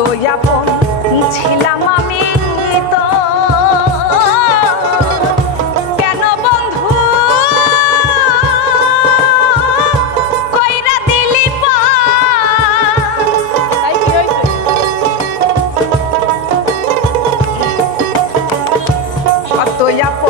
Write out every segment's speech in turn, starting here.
আপন ছিলাম আমি তো। কেন বন্ধু? কইরা দিলি কত আপন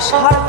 সারা